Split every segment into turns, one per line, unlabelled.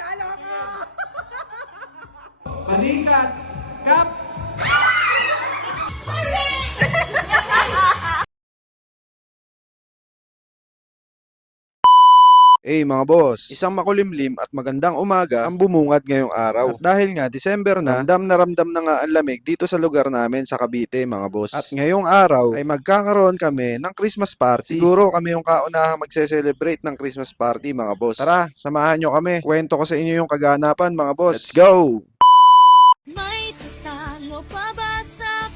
Nanalo ko!
Balikat! Kap!
Eh mga boss, isang makulimlim at magandang umaga ang bumungad ngayong araw. At dahil nga December na, ramdam na ramdam na nga ang lamig dito sa lugar namin sa Cavite mga boss. At ngayong araw ay magkakaroon kami ng Christmas party. Siguro kami yung kaunahang magse-celebrate ng Christmas party mga boss. Tara, samahan nyo kami. Kwento ko sa inyo yung kaganapan mga boss. Let's go!
May tatalo pa ba sa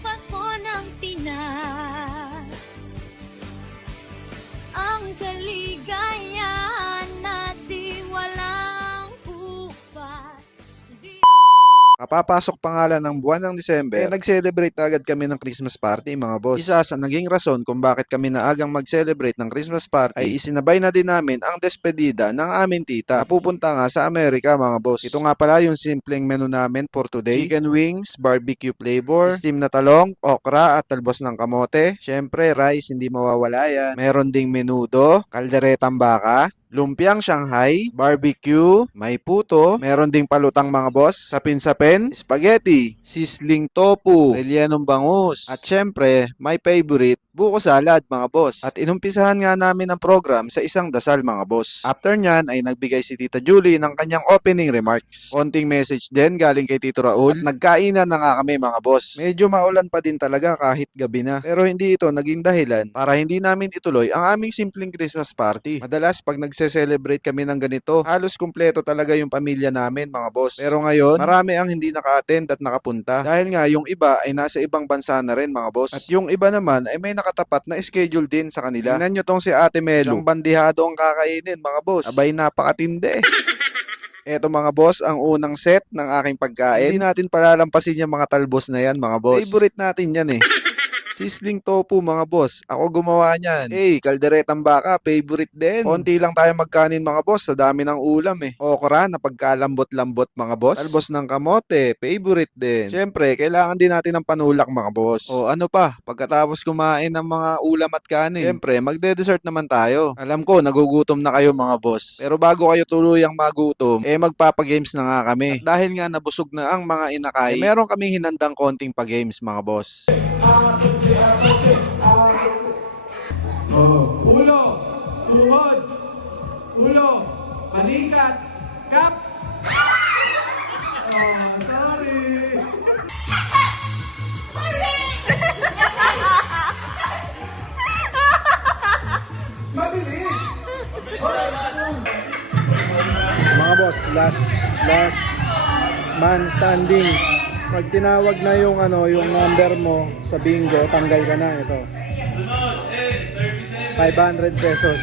Kapapasok pa nga lang ng buwan ng December, eh, nag-celebrate na agad kami ng Christmas party mga boss. Isa sa naging rason kung bakit kami naagang mag-celebrate ng Christmas party ay isinabay na din namin ang despedida ng aming tita pupunta nga sa Amerika mga boss. Ito nga pala yung simpleng menu namin for today. Chicken wings, barbecue flavor, steam na talong, okra at talbos ng kamote. Syempre rice, hindi mawawala yan. Meron ding menudo, kalderetang baka, Lumpiang Shanghai, barbecue, may puto, meron ding palutang mga boss, sapin-sapin, spaghetti, sisling tofu, rellenong bangus, at syempre, my favorite, buko salad mga boss. At inumpisahan nga namin ang program sa isang dasal mga boss. After nyan ay nagbigay si Tita Julie ng kanyang opening remarks. Konting message din galing kay Tito Raul. At nagkainan na nga kami mga boss. Medyo maulan pa din talaga kahit gabi na. Pero hindi ito naging dahilan para hindi namin ituloy ang aming simpleng Christmas party. Madalas pag nagse-celebrate kami ng ganito, halos kumpleto talaga yung pamilya namin mga boss. Pero ngayon, marami ang hindi naka-attend at nakapunta. Dahil nga yung iba ay nasa ibang bansa na rin mga boss. At yung iba naman ay may nakatapat na schedule din sa kanila. Tingnan nyo tong si Ate Melo. Isang bandihado ang kakainin mga boss. Abay napakatindi. Eto mga boss, ang unang set ng aking pagkain. Hindi natin palalampasin yung mga talbos na yan mga boss. Favorite natin yan eh. Sisling tofu mga boss. Ako gumawa niyan. Hey, kalderetang baka, favorite din. Konti lang tayo magkanin mga boss sa dami ng ulam eh. Okra na pagkalambot-lambot mga boss. Talbos ng kamote, favorite din. Siyempre, kailangan din natin ng panulak mga boss. O ano pa, pagkatapos kumain ng mga ulam at kanin, siyempre, magde-dessert naman tayo. Alam ko, nagugutom na kayo mga boss. Pero bago kayo tuluyang magutom, eh magpapagames na nga kami. At dahil nga nabusog na ang mga inakay, eh, meron kaming hinandang konting pagames mga boss.
Oh. Ulo! Tuhod! Ulo! Balikat! Kap! Oh, sorry!
Mga boss, last last man standing. Pag tinawag na yung ano, yung number mo sa bingo, tanggal ka na ito. 500 pesos.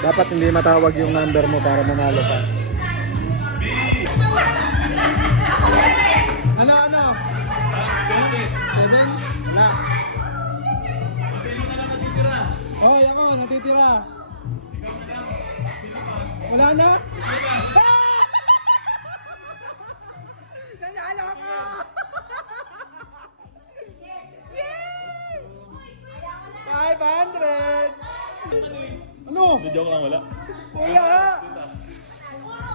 Dapat hindi matawag yung number mo para manalo ka.
Ano, ano? Seven? Na. Hoy, ako, natitira. Wala na? Nanalo 500! Ano?
Joke lang, wala.
Wala!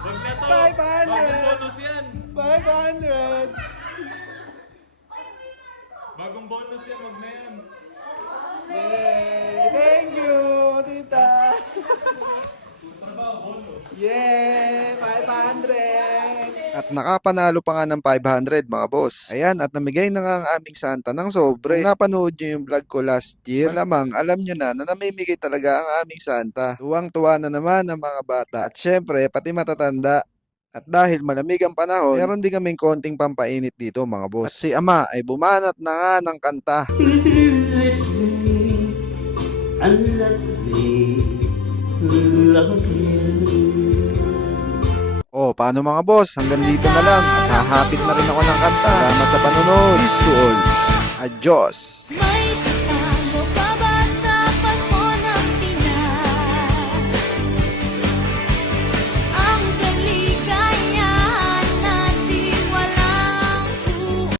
Huwag na to.
500.
Bagong bonus yan.
500!
Bagong bonus yan, wag na yan.
Yay! Thank you, tita! Yay! 500!
At nakapanalo pa nga ng 500 mga boss. Ayan, at namigay na nga ang aming Santa ng sobre. Kung napanood nyo yung vlog ko last year, malamang alam nyo na na namimigay talaga ang aming Santa. Tuwang-tuwa na naman ang mga bata. At syempre, pati matatanda. At dahil malamig ang panahon, meron din kaming konting pampainit dito mga boss. At si Ama ay bumanat na nga ng kanta. Oh, paano mga boss? Hanggang dito na lang at hahapit na rin ako ng kanta. Salamat sa panonood. Peace to all. Adios.